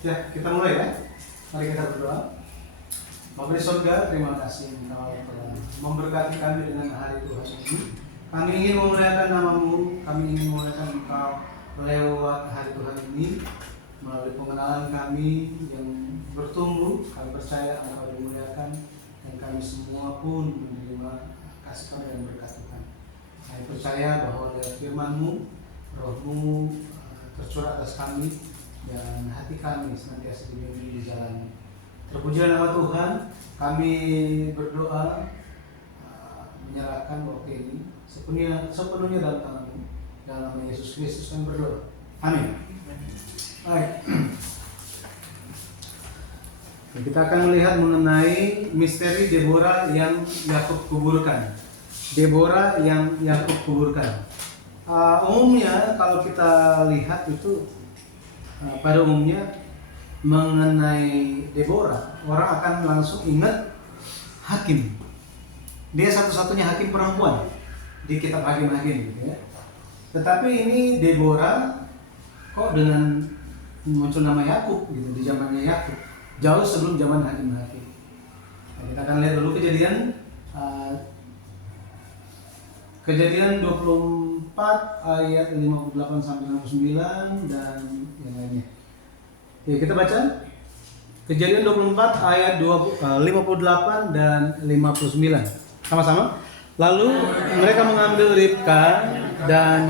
Ya, kita mulai ya. Mari kita berdoa. Bapa di surga, terima kasih Engkau telah memberkati kami dengan hari Tuhan ini. Kami ingin memuliakan nama-Mu, kami ingin memuliakan Engkau lewat hari Tuhan ini. Melalui pengenalan kami yang bertumbuh, kami percaya Engkau dimuliakan dan kami semua pun menerima kasih kami dan berkat Tuhan. Kami percaya bahwa lewat firman-Mu, Roh-Mu tercurah atas kami dan hati kami senantiasa dibimbing di jalan. Terpujilah nama Tuhan. Kami berdoa menyerahkan waktu ini sepenuhnya dalam tangan-Mu. Dalam nama Yesus Kristus kami berdoa. Amin. Baik. Kita akan melihat mengenai misteri Deborah yang Yakub kuburkan. Deborah yang Yakub kuburkan. Umumnya kalau kita lihat itu pada umumnya mengenai Deborah, orang akan langsung ingat hakim. Dia satu-satunya hakim perempuan di kitab Hakim-Hakim gitu ya. Tetapi ini Deborah kok dengan muncul nama Yakub gitu di zamannya Yakub, jauh sebelum zaman Hakim-Hakim. Nah, kita akan lihat dulu Kejadian 24 ayat 58 sampai 69 dan yang lainnya. Oke, kita baca Kejadian 24 ayat 58 dan 59 sama-sama. Lalu mereka mengambil Ribka dan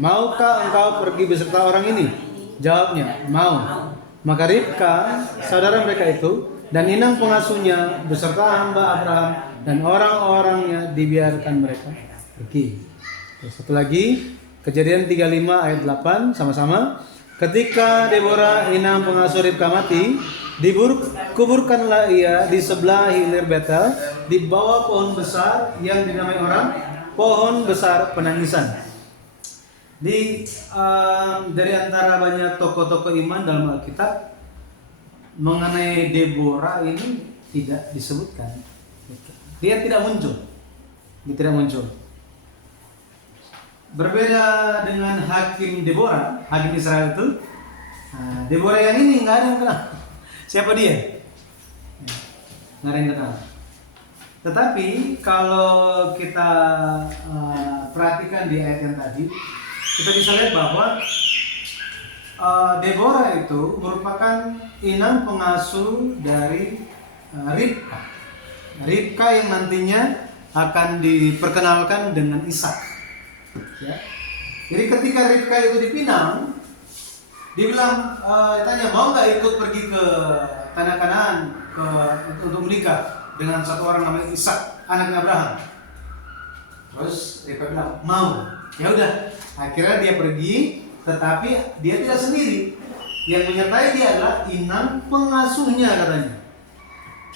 maukah engkau pergi beserta orang ini? Jawabnya, mau. Maka Ribka, saudara mereka itu, dan inang pengasuhnya beserta hamba Abraham dan orang-orangnya dibiarkan mereka pergi. Satu lagi, Kejadian 35 ayat 8 sama-sama. Ketika Deborah inang pengasuh Ribka mati, kuburkanlah ia di sebelah hilir Betel, di bawah pohon besar yang dinamai orang pohon besar penangisan. Dari antara banyak tokoh-tokoh iman dalam Alkitab, mengenai Deborah ini tidak disebutkan. Dia tidak muncul. Berbeda dengan hakim Deborah, hakim Israel itu, Deborah yang ini nggak ada yang kenal. Siapa dia? Nggak ada yang kenal. Tetapi kalau kita perhatikan di ayat yang tadi, kita bisa lihat bahwa Deborah itu merupakan inang pengasuh dari Ribka. Ribka yang nantinya akan diperkenalkan dengan Ishak. Ya. Jadi ketika Ribka itu dipinang, dia bilang, tanya mau nggak ikut pergi ke tanah Kanaan untuk menikah dengan satu orang namanya Ishak, anaknya Abraham. Terus Ribka bilang mau. Ya udah, akhirnya dia pergi, tetapi dia tidak sendiri. Yang menyertai dia adalah inang pengasuhnya katanya.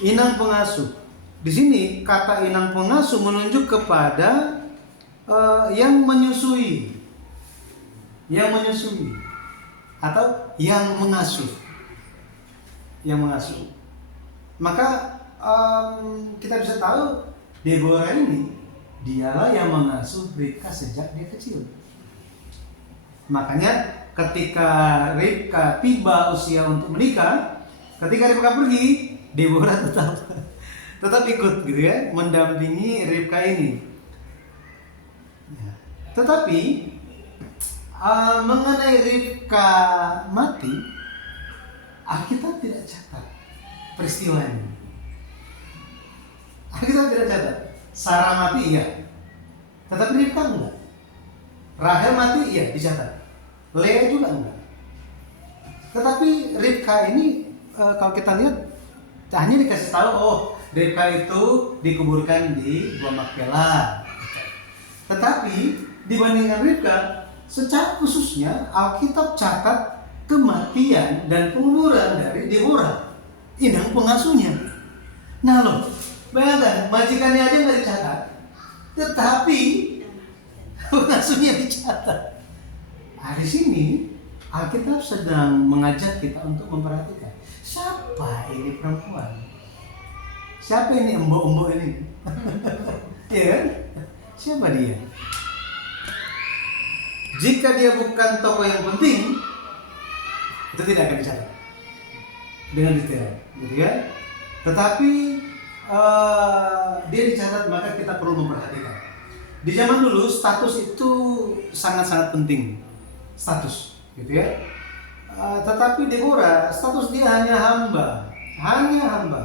Inang pengasuh. Di sini kata inang pengasuh menunjuk kepada yang menyusui, atau yang mengasuh, Maka kita bisa tahu Deborah ini dialah yang mengasuh Ribka sejak dia kecil. Makanya ketika Ribka tiba usia untuk menikah, ketika Ribka pergi, Deborah tetap ikut gitu ya, mendampingi Ribka ini. Tetapi mengenai Ribka mati, Alkitab tidak catat peristiwa ini. Alkitab tidak catat. Sarah mati iya, tetapi Ribka enggak. Rahel mati iya dicatat. Lea juga enggak. Tetapi Ribka ini kalau kita lihat hanya dikasih tahu, Ribka itu dikuburkan di Gua Makpela. Tetapi dibandingkan Ribka, secara khususnya Alkitab catat kematian dan penguburan dari Deborah, inang pengasuhnya. Nah loh, bayangkan majikannya aja nggak dicatat, tetapi pengasuhnya dicatat. Di sini Alkitab sedang mengajak kita untuk memperhatikan siapa ini perempuan, siapa ini embok-embok ini, ya kan? Siapa dia? Jika dia bukan tokoh yang penting, itu tidak akan dicatat. dengan detail, gitu ya. Tetapi dia dicatat, maka kita perlu memperhatikan. Di zaman dulu status itu sangat-sangat penting, status, gitu ya. Tetapi Deborah status dia hanya hamba, hanya hamba.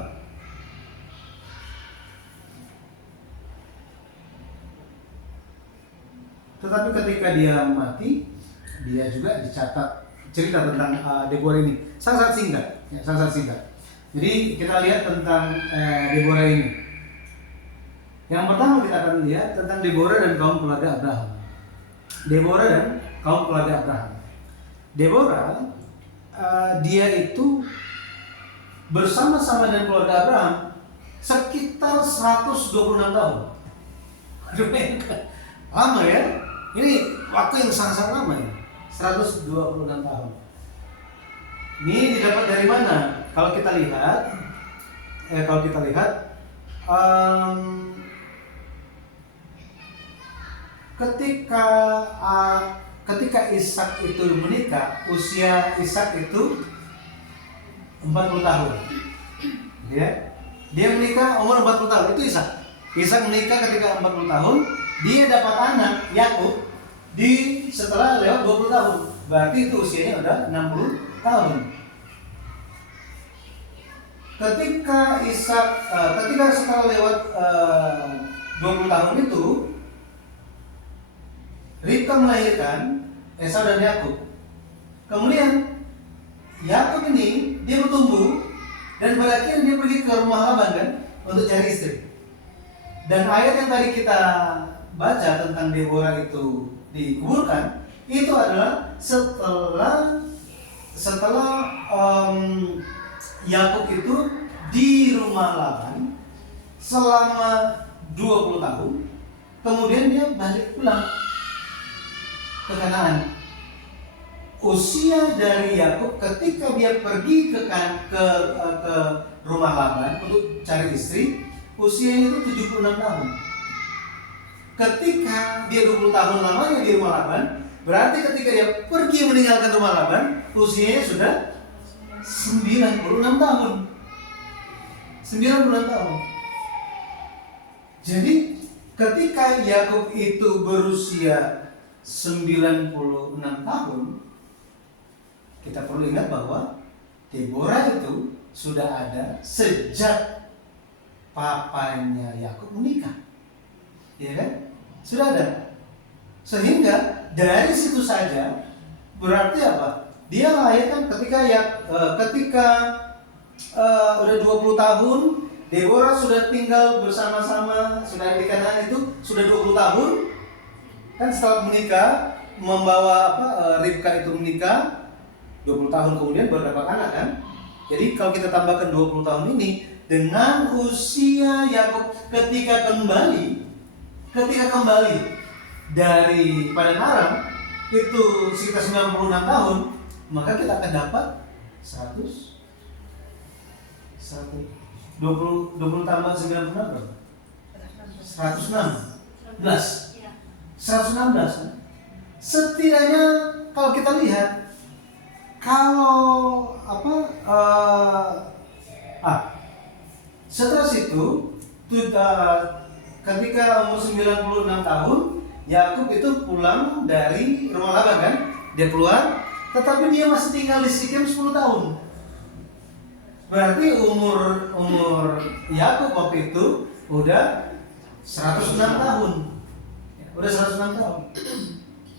Tetapi ketika dia mati, dia juga dicatat cerita tentang Deborah ini. Sangat singkat, ya, sangat singkat. Jadi kita lihat tentang Deborah ini. Yang pertama kita akan lihat tentang Deborah dan kaum keluarga Abraham. Deborah dan kaum keluarga Abraham. Deborah dia itu bersama-sama dengan keluarga Abraham sekitar 126 tahun. Lama ya? Ini waktu yang sangat-sangat lama ya. 126 tahun. Ini didapat dari mana? Kalau kita lihat, ketika Ishak itu menikah, usia Ishak itu 40 tahun. Ya. Dia menikah umur 40 tahun, itu Ishak. Ishak menikah ketika 40 tahun, dia dapat anak Yakub setelah lewat 20 tahun. Berarti itu usianya udah 60 tahun. Ketika setelah lewat 20 tahun itu, Ribka melahirkan Esau dan Yakub. Kemudian Yakub ini dia bertumbuh dan pada akhirnya dia pergi ke rumah Laban kan untuk cari istri. Dan ayat yang tadi kita baca tentang Deborah itu dikuburkan, itu adalah setelah Yakub itu di rumah Laban selama 20 tahun, kemudian dia balik pulang ke Kanaan. Usia dari Yakub ketika dia pergi ke rumah Laban untuk cari istri, usianya itu 76 tahun. Ketika dia 20 tahun lamanya di rumah Laban, berarti ketika dia pergi meninggalkan rumah Laban, usianya sudah 96 tahun. 96 tahun. Jadi ketika Yakub itu berusia 96 tahun, kita perlu ingat bahwa Deborah itu sudah ada sejak papanya Yakub menikah. Ya kan? Sudah ada. Sehingga dari situ saja berarti apa? Dia lahirkan ketika udah 20 tahun, Deborah sudah tinggal bersama-sama, sudah di Kanaan itu sudah 20 tahun. Kan setelah menikah, membawa Ribka itu menikah 20 tahun kemudian baru dapat anak kan. Jadi kalau kita tambahkan 20 tahun ini dengan usia Yakub ketika kembali dari Paddan Aram itu sekitar 96 tahun, maka kita akan dapat 20 tambah 96 berapa? 116. 116. Setidaknya kalau kita lihat, setelah situ ketika umur 96 tahun, Yakub itu pulang dari rumah Laban kan? Dia keluar, tetapi dia masih tinggal di Sikem 10 tahun. Berarti umur Yakub waktu itu udah 106 tahun. Udah 106 tahun.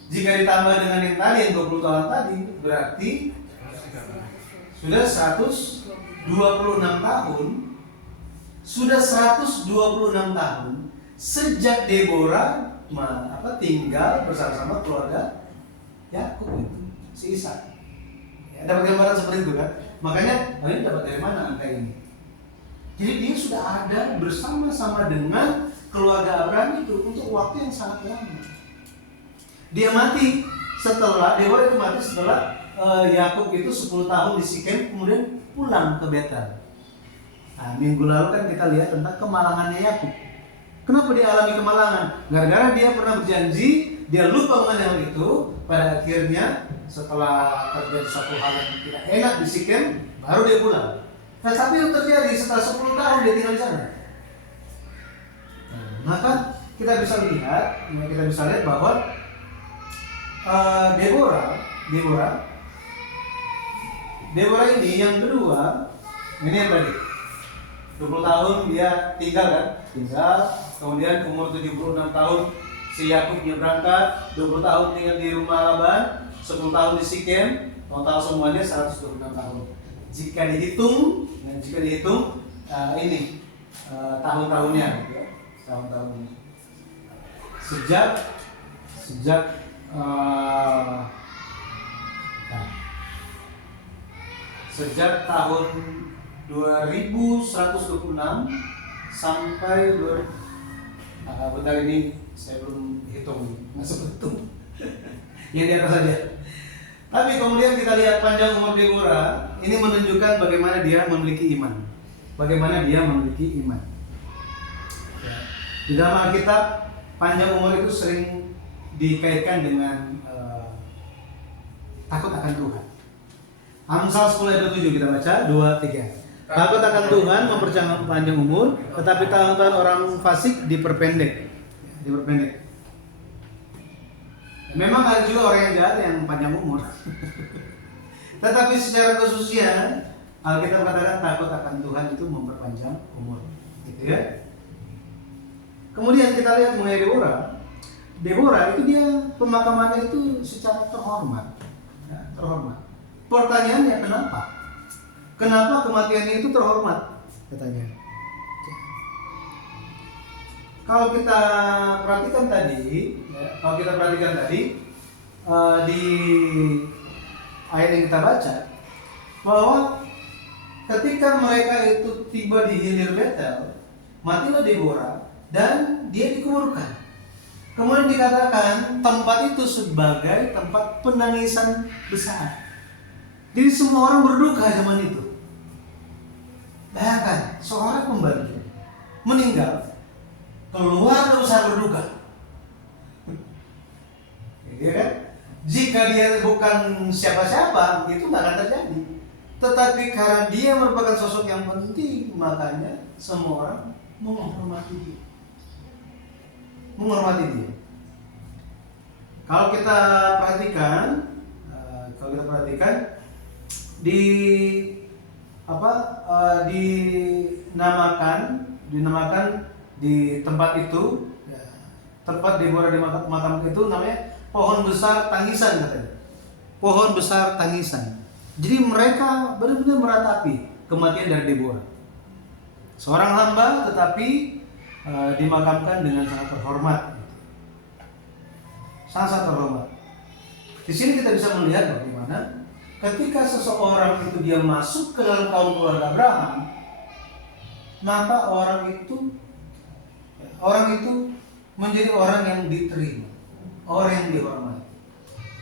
Jika ditambah dengan yang tadi, yang 20 tahun tadi, berarti sudah 126 tahun. Sudah 126 tahun sejak Deborah tinggal bersama-sama keluarga Yakub itu, si Ishak. Ya, dapat gambaran seperti itu kan? Makanya ini dapat dari mana angka ini? Jadi dia sudah ada bersama-sama dengan keluarga Abraham itu untuk waktu yang sangat lama. Dia mati setelah Deborah itu mati setelah Yakub itu 10 tahun di Sikem, kemudian pulang ke Betel. Nah, minggu lalu kan kita lihat tentang kemalangannya Yakub. Kenapa dia alami kemalangan? Gara-gara dia pernah berjanji, dia lupa mengenai hal itu, pada akhirnya setelah terjadi suatu hal yang tidak enak di Sikem, baru dia pulang. Tetapi yang terjadi setelah 10 tahun dia tinggal di sana. Maka kita bisa lihat bahwa Deborah ini yang kedua, ini yang tadi 20 tahun dia tinggal, kemudian umur 76 tahun si Yakub dia berangkat, 20 tahun tinggal di rumah Laban, 10 tahun di Sikem, total semuanya 126 tahun. Jika dihitung ini tahun-tahunnya, ya, tahun-tahunnya sejak tahun 2126 sampai bentar ini saya belum hitung, masih betul. Ya di atas saja. Tapi kemudian kita lihat panjang umur Deborah, ini menunjukkan bagaimana dia memiliki iman. Di dalam Alkitab, panjang umur itu sering dikaitkan dengan takut akan Tuhan. Amsal 10 ayat 7 kita baca, 2-3. Takut akan Tuhan memperpanjang umur, tetapi tahun-tahun orang fasik diperpendek. Memang ada juga orang yang jahat yang panjang umur. Tetapi secara khususnya Alkitab katakan takut akan Tuhan itu memperpanjang umur, gitu ya. Kemudian kita lihat mengenai Deborah itu dia pemakamannya itu secara terhormat, ya, terhormat. Pertanyaannya kenapa? Kenapa kematiannya itu terhormat? Katanya. Kalau kita perhatikan tadi, di ayat yang kita baca, bahwa ketika mereka itu tiba di hilir Betel, matilah Deborah dan dia dikuburkan. Kemudian dikatakan tempat itu sebagai tempat penangisan besar. Jadi semua orang berduka zaman itu. Bayangkan seorang pembantu meninggal, keluarga besar berduka. Ya kan? Jika dia bukan siapa-siapa, itu nggak akan terjadi. Tetapi karena dia merupakan sosok yang penting, makanya semua orang menghormati dia. Kalau kita perhatikan dinamakan di tempat itu, ya, tempat Deborah di makam itu namanya pohon besar tangisan, katanya. Pohon besar tangisan. Jadi mereka benar-benar meratapi kematian dari Deborah. Seorang hamba tetapi dimakamkan dengan sangat terhormat. Sangat terhormat. Di sini kita bisa melihat bagaimana ketika seseorang itu dia masuk ke dalam kaum keluarga Abraham, maka orang itu menjadi orang yang diterima, orang yang dihormati.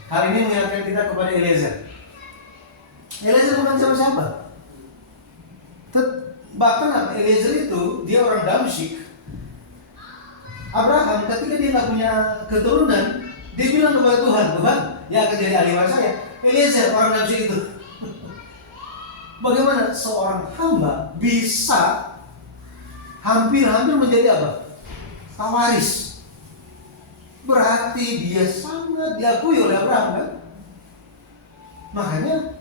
Hal ini mengingatkan kita kepada Eliezer. Eliezer bukan siapa-siapa. Bahkan Eliezer itu dia orang Damsyik. Abraham ketika dia nggak punya keturunan, dia bilang kepada Tuhan, dia akan jadi ahli waris saya. Eliezer orang Damsyik itu. Bagaimana seorang hamba bisa hampir menjadi apa? Pewaris. Berarti dia sangat diakui oleh Abraham, kan? Makanya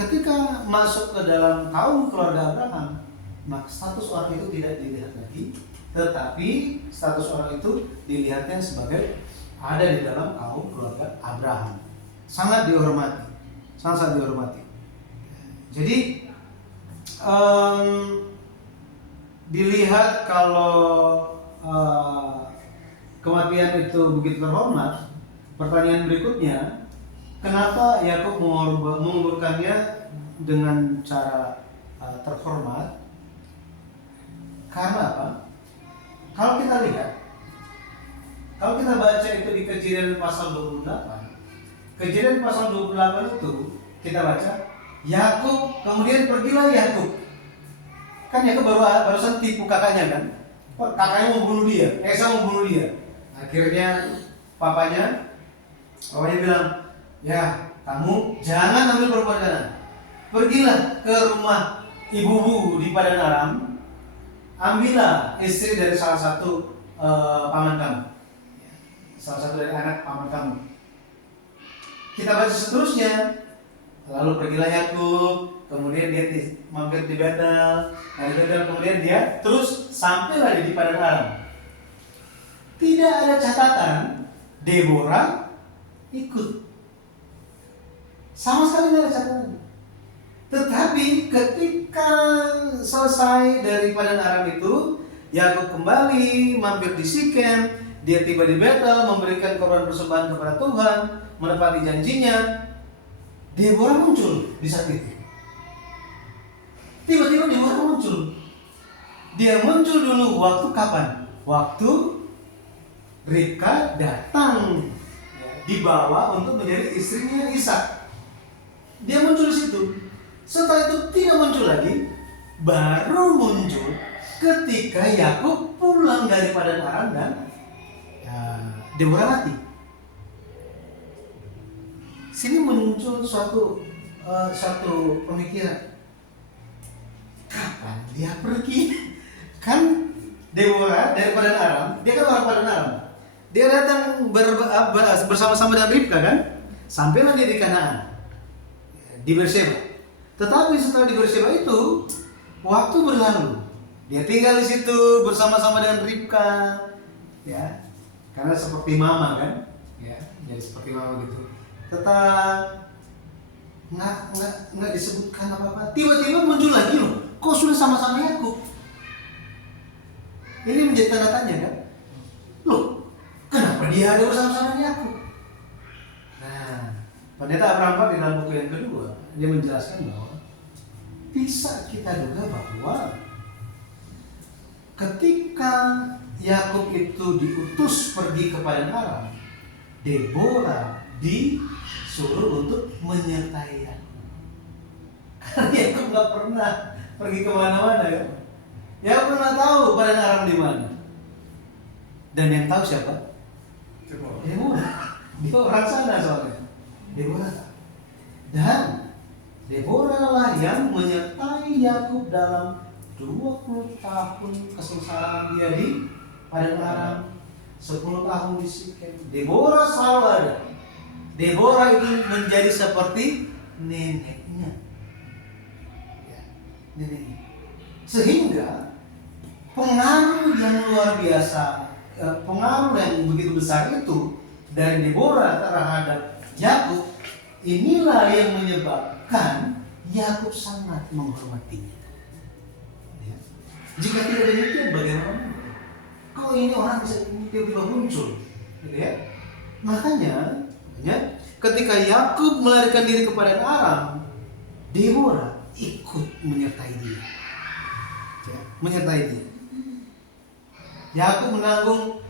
ketika masuk ke dalam kaum keluarga Abraham, maka status orang itu tidak dilihat lagi, tetapi status orang itu dilihatnya sebagai ada di dalam kaum keluarga Abraham. Sangat dihormati. Jadi dilihat kalau kematian itu begitu terhormat, pertanyaan berikutnya, kenapa Yakub menguburkannya dengan cara terhormat? Karena apa? Kalau kita lihat, kalau kita baca itu di Kejadian pasal 28, Kejadian pasal 28 itu kita baca, Yakub kemudian pergilah Yakub. Kan Yakub barusan tipu kakaknya kan? Kakaknya mau bunuh dia, Esau mau bunuh dia. Akhirnya papanya bilang, ya kamu jangan ambil perempuan kanan. Pergilah ke rumah ibu-ibu di padang Aram, ambillah istri dari salah satu paman kamu, salah satu dari anak paman kamu. Kita baca seterusnya. Lalu pergilah Yakub, kemudian dia mampir di Betel, dari Betel kemudian dia terus sampailah di padang Aram. Tidak ada catatan Deborah ikut, sama sekali tidak ada catatan. Tetapi ketika selesai dari padang Aram itu, Yakub kembali mampir di Sikem, dia tiba di Betel, memberikan korban persembahan kepada Tuhan, menepati janjinya. Deborah muncul di saat itu. Tiba-tiba Deborah muncul. Dia muncul dulu waktu kapan? Waktu Ribka datang, dibawa untuk menjadi istrinya Ishak. Dia muncul di situ. Setelah itu tidak muncul lagi. Baru muncul ketika Yakub pulang dari padang Aram dan Deborah mati. Sini muncul suatu pemikiran, kapan dia pergi? Kan Deborah dari padang Aram, dia kan orang padang Aram. Dia datang bersama-sama dengan Ribka kan, sampailah dia di Kanaan, di Berseba. Tetapi setelah di Berseba itu, waktu berlalu, dia tinggal di situ bersama-sama dengan Ribka, ya, karena seperti mama kan, ya, jadi seperti mama gitu. Tetap nggak disebutkan apa-apa. Tiba-tiba muncul lagi loh. Kok sudah sama-sama Yakub? Ini menjadi tanda tanya kan? Loh, kenapa dia ada bersama-sama Yakub? Nah, pendeta Abraham di dalam buku yang kedua, dia menjelaskan bahwa bisa kita duga bahwa ketika Yakub itu diutus pergi ke padang Aram, Deborah disuruh untuk menyertai Yakub. Karena Yakub nggak pernah pergi kemana-mana ya. Yakub pernah tahu padang Aram di mana. Dan yang tahu siapa? Deborah. Dia orang sana soalnya. Deborah. Dan Deborah lah yang menyertai Yakub dalam 20 tahun kesengsaraan dia di padang Aram. 10 tahun di Sikem. Deborah selalu ada. Deborah itu menjadi seperti neneknya. Ya, neneknya. Sehingga pengaruh yang luar biasa, pengaruh yang begitu besar itu dari Deborah terhadap Yakub, inilah yang menyebabkan Yakub sangat menghormatinya. Ya. Jika tidak demikian, bagaimana? Kok ini orang bisa tiba-tiba muncul, gitu ya? Makanya ketika Yakub melarikan diri ke padang Aram, Deborah ikut menyertai dia, ya, menyertai dia. Yakub menanggung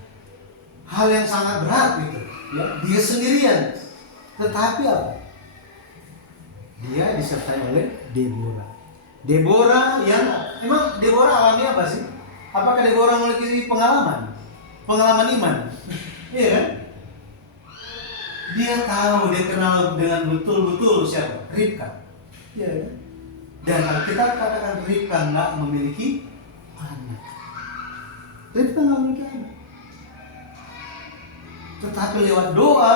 hal yang sangat berat gitu, ya, dia sendirian. Tetapi apa? Dia disertai oleh Deborah. Deborah yang emang Deborah alami apa sih? Apakah Deborah memiliki pengalaman iman? Iya kan? Dia tahu, dia kenal dengan betul-betul siapa? Ribka. Iya kan? Dan Alkitab katakan Ribka nggak memiliki anak. Ribka nggak memiliki anak. Tetapi lewat doa,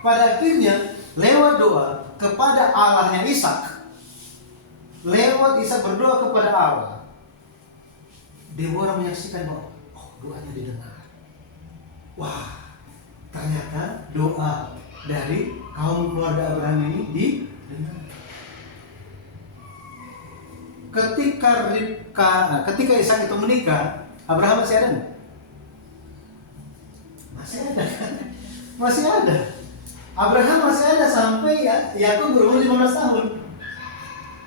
pada akhirnya lewat doa kepada Allahnya Ishak, lewat Ishak berdoa kepada Allah, Deborah menyaksikan bahwa doanya didengar. Wah, ternyata doa dari kaum keluarga Abraham ini didengar. Ketika Ishak itu menikah, Abraham masih ada nggak? Masih ada kan? Masih ada. Abraham masih ada sampai Yakub berumur 15 tahun.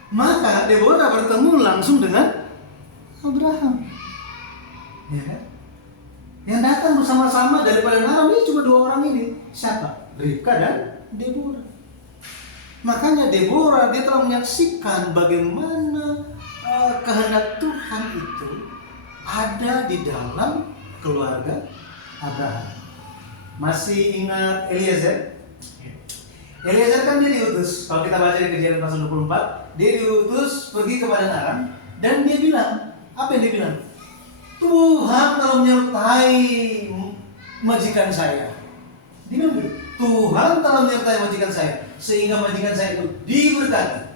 Maka Deborah bertemu langsung dengan Abraham. Ya kan? Yang datang bersama-sama dari padang Aram ini cuma 2 orang ini. Siapa? Ribka dan Deborah. Makanya Deborah dia telah menyaksikan bagaimana kehendak Tuhan itu ada di dalam keluarga Abraham. Masih ingat Eliezer? Eliezer kan dia diutus, kalau kita baca di Kejadian pasal 24, dia diutus pergi ke Padang Aram dan dia bilang, apa yang dia bilang? Tuhan telah menyertai majikan saya. Dia bilang, Tuhan telah menyertai majikan saya sehingga majikan saya itu diberkati.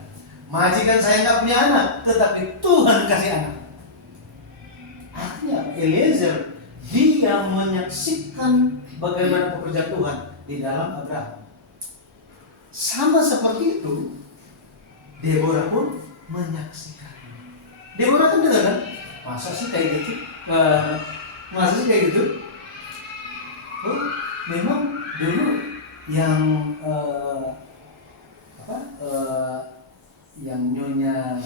Majikan saya nggak punya anak, tetapi Tuhan kasih anak. Artinya Eliezer dia menyaksikan bagaimana pekerjaan Tuhan di dalam Abraham. Sama seperti itu, Deborah pun menyaksikan. Deborah kan dengar kan? Masa sih kayak gitu? Masa sih kayak gitu? Oh, memang dulu yang yang nyonya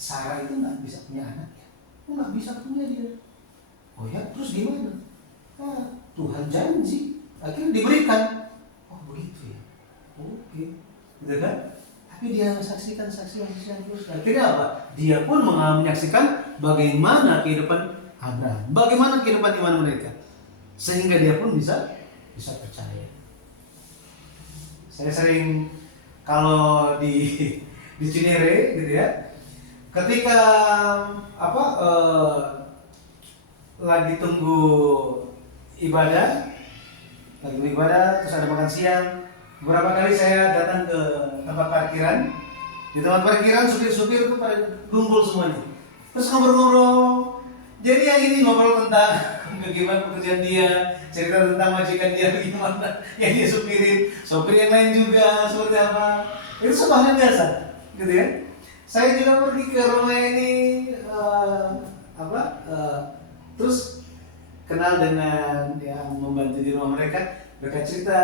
Sarah itu nggak bisa punya anak ya? Nggak bisa punya dia. Oh ya, terus gimana? Tuhan janji, akhirnya diberikan. Oh begitu ya? Oke, gitu kan? Tapi dia saksikan terus. Akhirnya apa? Dia pun menyaksikan bagaimana kehidupan Abraham, bagaimana kehidupan iman mereka, sehingga dia pun bisa percaya. Saya sering kalau di Cinere gitu ya, ketika lagi tunggu ibadah, terus ada makan siang. Beberapa kali saya datang ke tempat parkiran. Di tempat parkiran supir-supir itu pada kumpul semuanya. Terus ngobrol-ngobrol. Jadi yang ini ngobrol tentang bagaimana pekerjaan dia, cerita tentang majikan dia bagaimana yang dia supirin, sopir yang lain juga seperti apa. Itu sebuah hal biasa, gitu ya. Saya juga pergi ke rumah ini, terus kenal dengan yang membantu di rumah mereka cerita,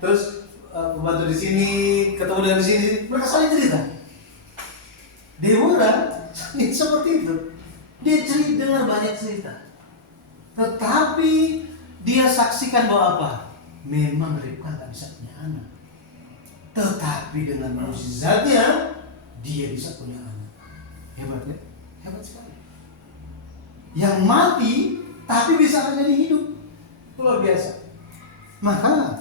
terus membantu di sini, ketemu dengan di sini, mereka saling cerita. Deborah seperti itu, dia dengar banyak cerita, tetapi dia saksikan bahwa apa? Memang Ribka tak bisa punya anak, tetapi dengan mukjizatnya dia bisa punya anak. Hebat ya? Hebat sekali. Yang mati tapi bisa menjadi hidup, itu luar biasa. Maka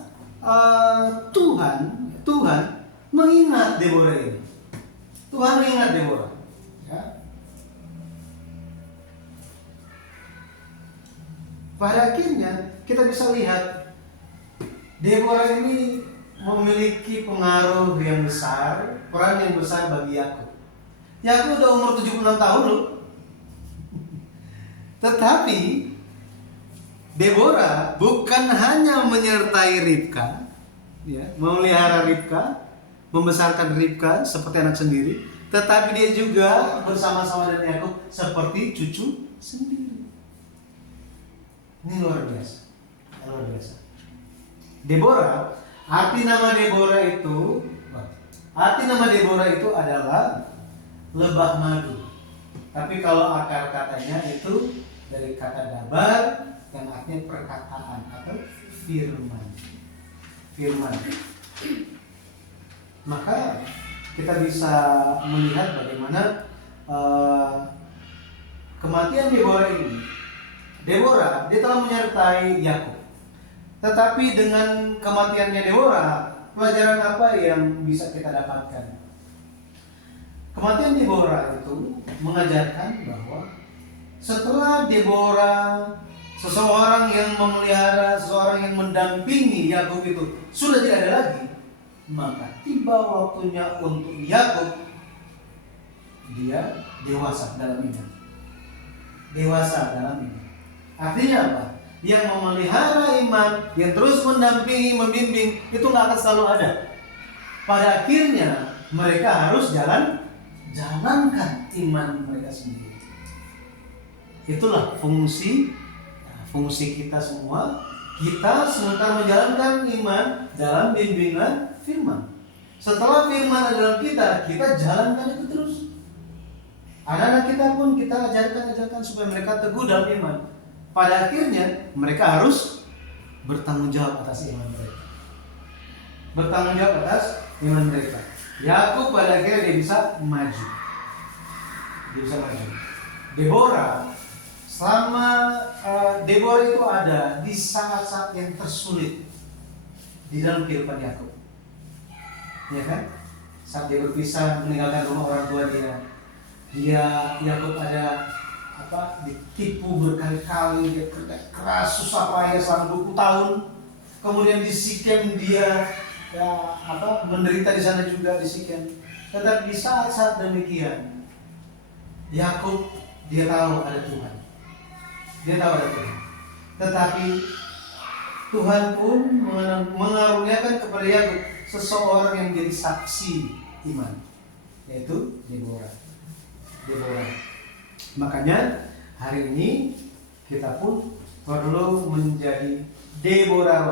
Tuhan mengingat Deborah ini. Tuhan mengingat Deborah. Ya. Pada akhirnya kita bisa lihat Deborah ini memiliki pengaruh yang besar, peran yang besar bagi Yakub. Yakub udah umur 76 tahun loh. Tetapi Deborah bukan hanya menyertai Ribka, ya, memelihara Ribka, membesarkan Ribka seperti anak sendiri, tetapi dia juga bersama-sama dengan Yakub seperti cucu sendiri. Ini luar biasa, luar biasa. Deborah, arti nama Deborah itu adalah lebah madu. Tapi kalau akar katanya itu dari kata dabar yang artinya perkataan atau firman. Maka kita bisa melihat bagaimana kematian Deborah ini. Deborah dia telah menyertai Yakub. Tetapi dengan kematiannya Deborah, pelajaran apa yang bisa kita dapatkan? Kematian Deborah itu mengajarkan bahwa setelah Deborah, seseorang yang memelihara, seseorang yang mendampingi Yakub itu sudah tidak ada lagi, maka tiba waktunya untuk Yakub dia dewasa dalam iman. Artinya apa? Yang memelihara iman, yang terus mendampingi, membimbing, itu nggak akan selalu ada. Pada akhirnya mereka harus jalankan iman mereka sendiri. Itulah fungsi kita semua. Kita sementara menjalankan iman dalam bimbingan firman. Setelah firman ada dalam kita jalankan itu terus. Anak-anak kita pun kita ajarkan supaya mereka teguh dalam iman. Pada akhirnya mereka harus bertanggung jawab atas iman mereka. Yakub pada akhirnya dia bisa maju. Deborah, selama Deborah itu ada di saat-saat yang tersulit di dalam kehidupan Yakub. ya kan? Saat dia berpisah meninggalkan rumah orang tua dia Yakub ada ditipu berkali-kali, dia kerja keras susah payah selama 20 tahun, kemudian di Sikem dia menderita di sana juga di Sikem. Tetapi di saat-saat demikian Yakub dia tahu ada Tuhan, tetapi Tuhan pun mengaruniakan kepada Yakub seseorang yang jadi saksi iman, yaitu Deborah. Makanya hari ini kita pun perlu menjadi Deborah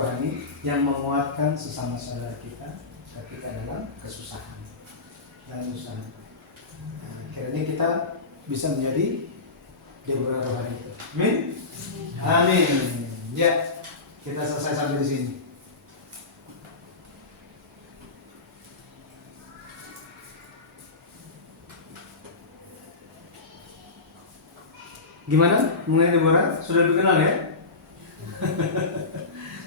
rohani yang menguatkan sesama saudara kita ketika dalam kesusahan. Akhirnya kita bisa menjadi Deborah rohani. Amin. Amin. Ya, kita selesai sampai di sini. Gimana mengenai Deborah? Sudah dikenal ya?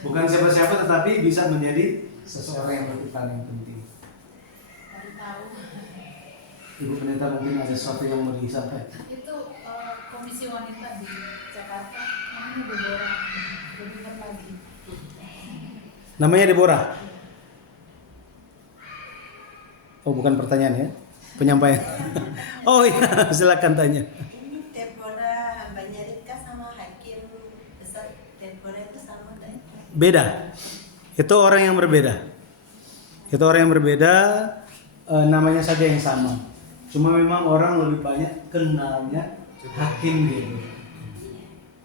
Bukan siapa-siapa, tetapi bisa menjadi seseorang yang berperan yang penting. Tahu. Ibu Pendeta mungkin ada sesuatu yang mau disampaikan. Itu komisi wanita di Jakarta, namanya Deborah. Lebih lagi. Namanya Deborah. Oh, bukan pertanyaan ya, penyampaian. Oh iya, silakan tanya. Ini Deborah hambanya Ribka sama hakim besar Deborah itu sama kan? Beda. Itu orang yang berbeda. Namanya saja yang sama. Cuma memang orang lebih banyak kenalnya hakim gitu.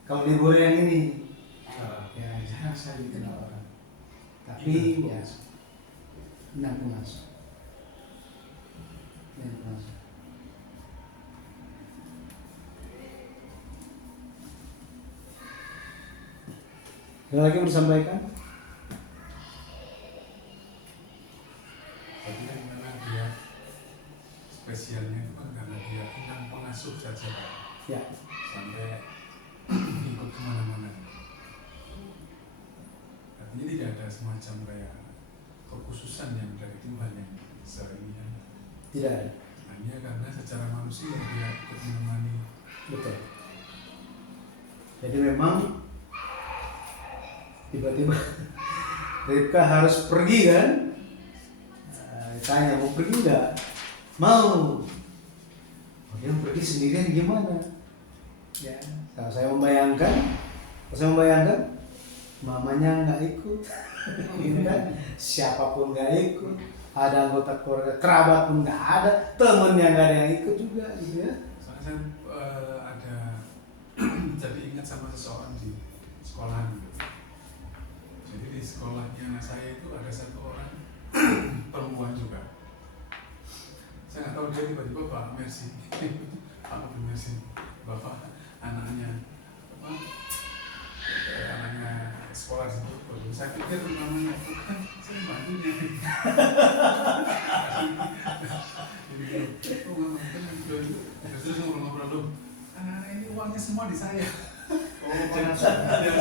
Kalau Deborah yang ini, ya jarang sekali dikenal orang. Tapi ya, nanggung masuk. Ada lagi yang mau disampaikan? Tapi kan karena dia spesialnya itu kan karena dia tentang pengasuh saja Pak. Ya. Sampai ikut kemana-mana. Artinya tidak ada semacam kayak kekhususan yang dari Tuhan yang seringnya. Tidak ada. Hanya karena secara manusia dia ikut menemani. Betul. Jadi memang tiba-tiba Ribka harus pergi kan? Tanya mau pergi nggak? Mau. Oh, dia pergi sendirian gimana? Ya, kalau saya membayangkan, mamanya nggak ikut, gitu kan? Siapapun nggak ikut, ada anggota keluarga kerabat pun nggak ada, temennya nggak ada yang ikut juga, gitu ya? Soalnya saya ada jadi ingat sama seseorang di sekolahan. Jadi di sekolahnya saya itu ada satu orang perempuan juga. Saya nggak tahu dia tiba-tiba Pak Mercy, Pak Mercy, bapak anaknya sekolah itu. Saya pikir namanya bukan, saya bantunya. Oh nggak terus ngobrol-ngobrol loh. Anak-anak ini uangnya semua di saya. Ya,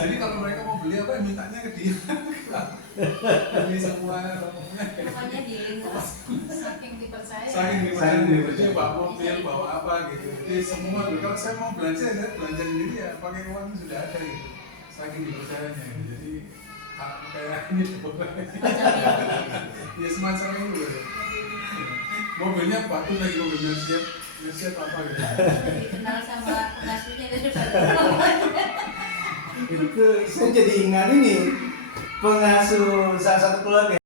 jadi kalau mereka mau beli apa, mintanya ke dia. Beli semua. Pokoknya saking dipercaya. Dia bawa mobil, bawa apa gitu. Jadi semua, kalau saya mau belanja, saya belanja sendiri ya pakai uang sudah ada gitu. Saking dipercayanya. Jadi kayak ini ya semacam itu. Mobilnya bagus lagi, mobilnya siap apa gitu. Dikenal sama pengasuhnya itu Itu saya jadi ingat ini pengasuh salah satu keluarga.